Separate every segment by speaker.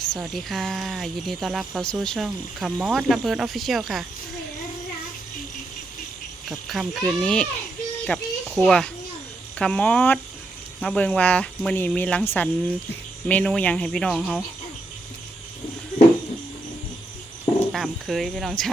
Speaker 1: สวัสดีค่ะยินดีต้อนรับเข้าสู่ช่องคำมอดลำเพลินออฟฟิเชียลค่ะกับค่ำคืนนี้กับครัวคำมอดมาเบิงว่ามื้อนี้มีหลังสรรค์เมนูหยังให้พี่น้องเฮาตามเคยพี่น้องจ๋า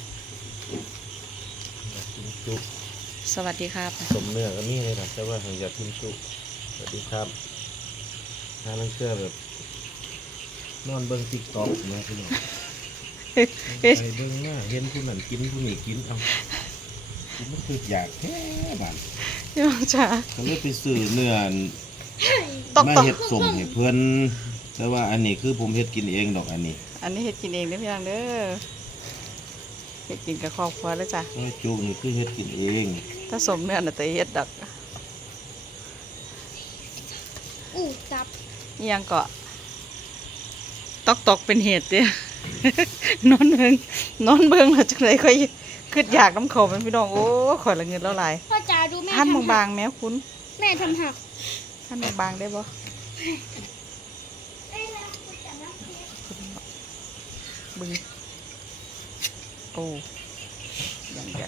Speaker 2: กินจุก
Speaker 1: สวัสดีครับ
Speaker 2: สมเนื้อก็มีเลยครับแต่ว่าผมอยากกินจุกสวัสดีครับถ้านั่งเชื่อแบบนอนเบิ้งติ๊กต็อกนะพี่น้องไปเบิ้งหน้าเห็นผู้นั้นกินผู้นี้กินเอากินมันคืออยากแค่บ้าน
Speaker 1: พี่น้องจ๋า
Speaker 2: ก็เลยไปซื้อเนื้อ
Speaker 1: ตอก
Speaker 2: มา
Speaker 1: ตอก
Speaker 2: เฮ็ดสมให้เพื่อนแต่ว่าอันนี้คือผมเฮ็ดกินเองดอกอันนี้
Speaker 1: อันนี้เฮ็ดกินเองเด้อพี่น้องเด้อเฮ็ดกินกับครอบครัวแล้วจ้ะ
Speaker 2: ซอยจุกนี่คือเฮ็ดกินเอง
Speaker 1: ถ้าสมเนื้อน่ะแต่เฮ็ดดัก
Speaker 3: จับ
Speaker 1: นี่ยังเกาะตอกเป็นเหตุเด้ นอนเบิ่งแล้วจังไดค่อยคิดอยากน้ำเขาเป็นพี่น้องโอ้ข่อยละเงินแล้วหลาย
Speaker 3: พ่อจ๋าดูแม่
Speaker 1: หั่น
Speaker 3: ทำ
Speaker 1: บางๆแม่คุณ
Speaker 3: แม่ทำหัก
Speaker 1: หั่นบางๆได้บ่บึงโอ้ยังใหญ่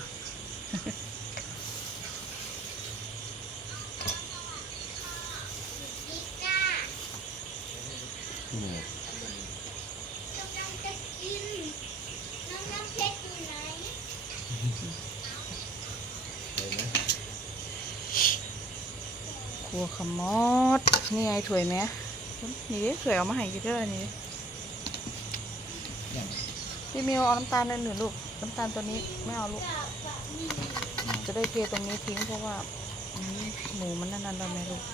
Speaker 2: นี่
Speaker 1: ครัวขมอดนี่ไงถ้วยแม่นี่ดิถ้วยเอามาให้กินเด้อนี่ดิพี่มิวเอาน้ำตาลนั่นหนึ่งลูกน้ำตาลตัวนี้ไม่เอาลูกจะได้เทตรงนี้ทิ้งเพราะว่าหมูมันนั่นแล้วแม่ลูก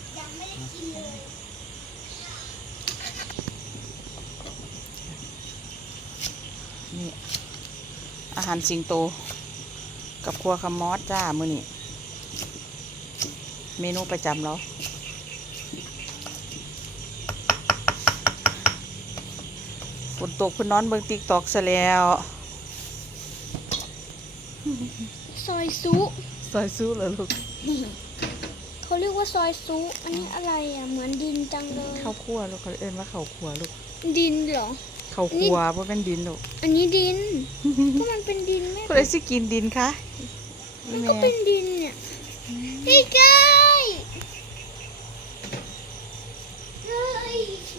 Speaker 1: นี่อาหารสิงโตกับครัวขมอดจ้ามื้อนี้เมนูประจำเราฝนตกเพิ่นนอนเบิ่งติ๊กตอกซะแล้ว
Speaker 3: ซอยซุ
Speaker 1: ซอยสู้เลยลูก
Speaker 3: เขาเรียกว่าซอยซุอันนี้อะไรอ่ะเหมือนดินจังเลย
Speaker 1: ข้าวคั่วลูกเขาเอิ้นว่าข้าวคั่วลูก
Speaker 3: ดินเหรอ
Speaker 1: ข้าวคั่วบ่เป็นดินลูก
Speaker 3: อันนี้ดิน ก็มันเป็นดินแม่
Speaker 1: ผู้ใดสิกินดินคะ
Speaker 3: มันก็เป็นดินเนี่ยพี่กายเฮ้ย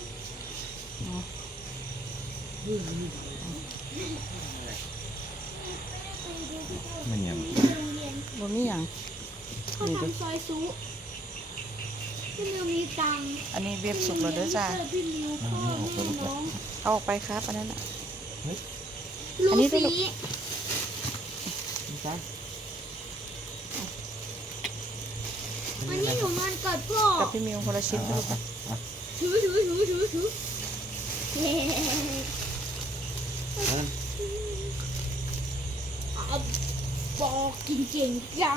Speaker 2: มันหยัง
Speaker 1: บ่มีหยัง
Speaker 3: เขาทำซอยซุพี่มิวมีตังค์
Speaker 1: อันนี้เวียบสุกแล้วเด้อจ้า
Speaker 3: พี่มิวพ่อแม่น้อง
Speaker 1: เอาออกไปครับอันนั้นน่ะ
Speaker 3: ลู
Speaker 1: อันนี้ด้วย
Speaker 3: สี
Speaker 1: ลูก
Speaker 3: วันนี้หนูนอนกอดพ่อ
Speaker 1: กับพี่มิวคนละชิ้นลูก
Speaker 3: ถือเย้อ่ะบอกกินเก่งจัง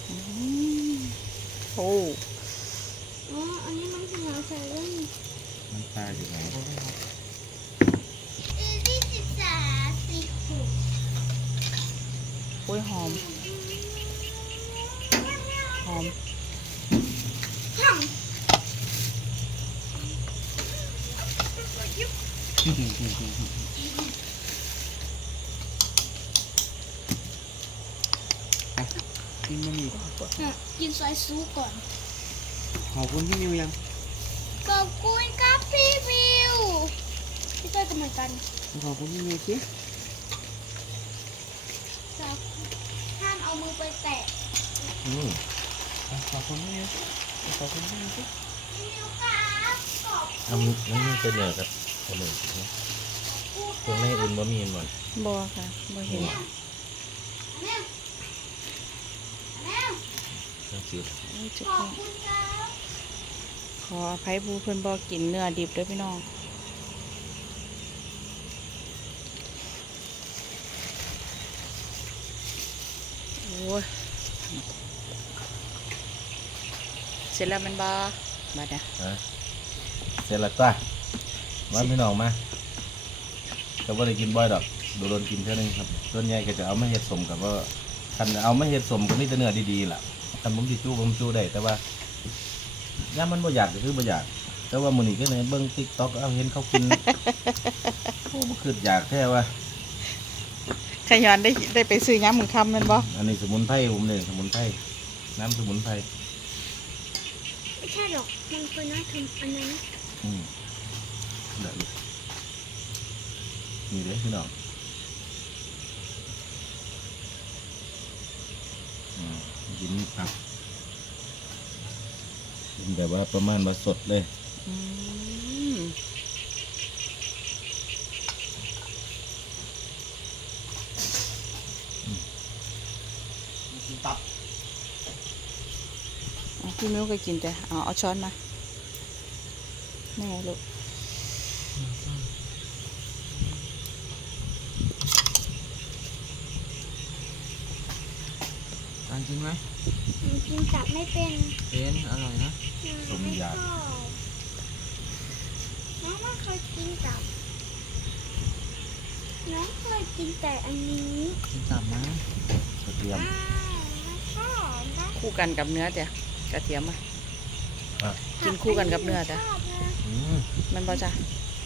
Speaker 1: โอ้
Speaker 3: อ๋ออันนี้มันขนาดใส่เลย
Speaker 2: มันตายอยู่ไหน
Speaker 3: ที่13
Speaker 1: โอ้ยหอมหอม
Speaker 2: กินมันอีก
Speaker 3: กินซอยซูก่อน
Speaker 2: ขอบคุณพี่นิวยัง
Speaker 3: ขอบคุณครับพี่วิวพี่ต้อยก็เหมือนกัน
Speaker 2: ขอบคุณพี่นิวสิ
Speaker 3: ห้ามเอามือไปแตะ
Speaker 2: ขอบคุณพี่นิวขอบคุณพี่นิวสิ
Speaker 3: พี่วิวครับขอบ
Speaker 2: ทำนี่เป็นเนื้อครับเป็นเนื้อนะตัวในอื่นบะหมี่หมด
Speaker 1: บ่ค่ะบ่เห็น
Speaker 3: แม่แม่
Speaker 2: ต้องคิด
Speaker 1: โอ้ยจุก
Speaker 3: ขอบคุณครับ
Speaker 1: ขออภัยผู้เพิ่นบ่กินเนื้อดิบเด้อพี่น้องโอ้ยเสร็จแล้วมันบ่บัดเนี่ย
Speaker 2: เสร็จแล้วก็มาพี่น้องมาก็บ่ได้กินบ่อยดอกโดนกินเท่านึงครับส่วนใหญ่ก็จะเอามาเฮ็ดสมกับว่าคันเอามาเฮ็ดสมก็มีแต่เนื้อดีๆล่ะคันผมสิจู้ผมจู้ได้แต่ว่าย่ามันบ่อยากก็คือบ่อยากแต่แต่ว่ามื้อนี้ก็เลยเบิ่ง TikTok เอาเห็นเขากิน โอ้บ่คิดอยากแท้ว่า
Speaker 1: ขยันได้ไปซื้อย้ำมือคำแมันบ่
Speaker 2: อันนี้สมุนไพรผมเลยสมุนไพรน้ำสมุนไพร
Speaker 3: ไม่ใช่หรอกมันเป็นน้าทำอันนั้น
Speaker 2: อืมเดี๋ยวลูกนี่เด้อพี่น้องกินครับกินแบบว่าประมาณว่าสดเลย
Speaker 1: อืม
Speaker 2: ตับ
Speaker 1: เอาพี่มิ้วก็กินแต่เอาช้อนมานี่ไงลูก
Speaker 4: จริงไหม
Speaker 3: หนูกินตับไม่เป็น
Speaker 4: เป็นอร่อยนะ
Speaker 3: หนูไม่ชอบน้องไม่เคยกินตับน้องเคยกินแต่อันนี้
Speaker 4: กินตับนะ
Speaker 2: กระเทียม
Speaker 3: ไม่ชอบนะ
Speaker 1: คู่กันกับเนื้อจ้ะกระเทียมอ่ะ
Speaker 2: อ่ะ
Speaker 1: กินคู่กันกับเนื้อจ้ะ
Speaker 3: ชอบนะ
Speaker 2: อืม
Speaker 1: มันบ่จ้ะ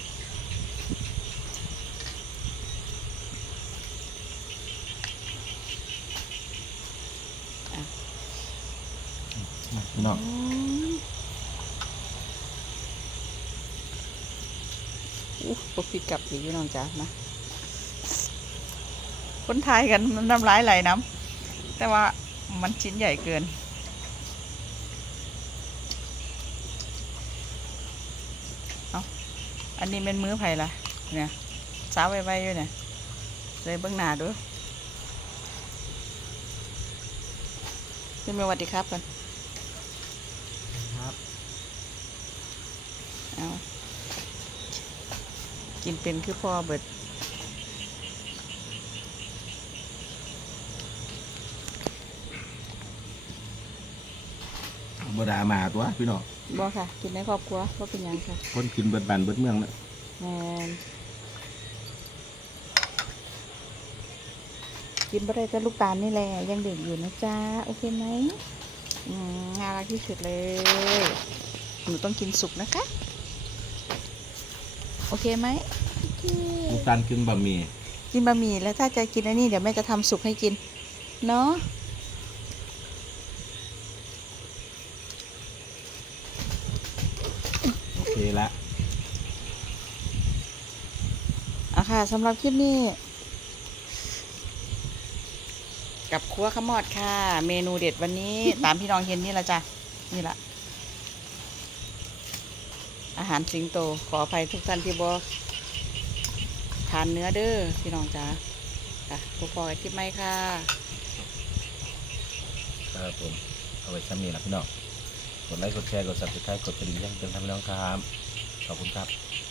Speaker 2: มาพี่น้อง
Speaker 1: อืมพวกพี่กลับอีกพี่น้องจ้ะนะคนไทยกันน้ำลายไหลน้ำแต่ว่ามันชิ้นใหญ่เกินเอาอันนี้เป็นมื้อไผ่ละเนี่ยสาวไว้ๆอยู่เนี่ยเลยเบื้องหน้าด้วยพี่มีสวัสดีครับกัน
Speaker 4: ครับ
Speaker 1: เอากินเป็นคือพ่อเบิด
Speaker 2: บดามาตัวพี่น้อง
Speaker 1: บ่ค่ะ กินในครอบครัวบ่เป็นหยังค่ะ
Speaker 2: คนกินเบิดบ้านเบิดเมืองแล้ว
Speaker 1: แมนกินบ่ได้แต่ลูกตาลนี่แหละยังเด็กอยู่นะจ๊ะโอเคไหมน่ารักที่สุดเลยหนูต้องกินสุกนะคะโอเคไหม
Speaker 3: ที่
Speaker 2: ลูกตาลกินบะหมี่
Speaker 1: กินบะหมี่แล้วถ้าจะกินอันนี้เดี๋ยวแม่จะทำสุกให้กินเนาะ
Speaker 2: โอเคละ
Speaker 1: อ่ะค่ะสำหรับคลิปนี้ กับครัวขมอดค่ะ เมนูเด็ดวันนี้ ตามพี่น้องเห็นนี่ละจ้ะนี่ละอาหารสิงโตขออภัยทุกท่านที่บอทานเนื้อเด้อพี่น้องจ้าค่ะพบกันคลิปไหมค่ะ
Speaker 2: ครับผมเอาไว้ซ้ำนี้นะพี่น้องกดไลค์กดแชร์กด subscribe กดกระดิ่งแจ้งเตือนทำพี่น้องครับขอบคุณครับ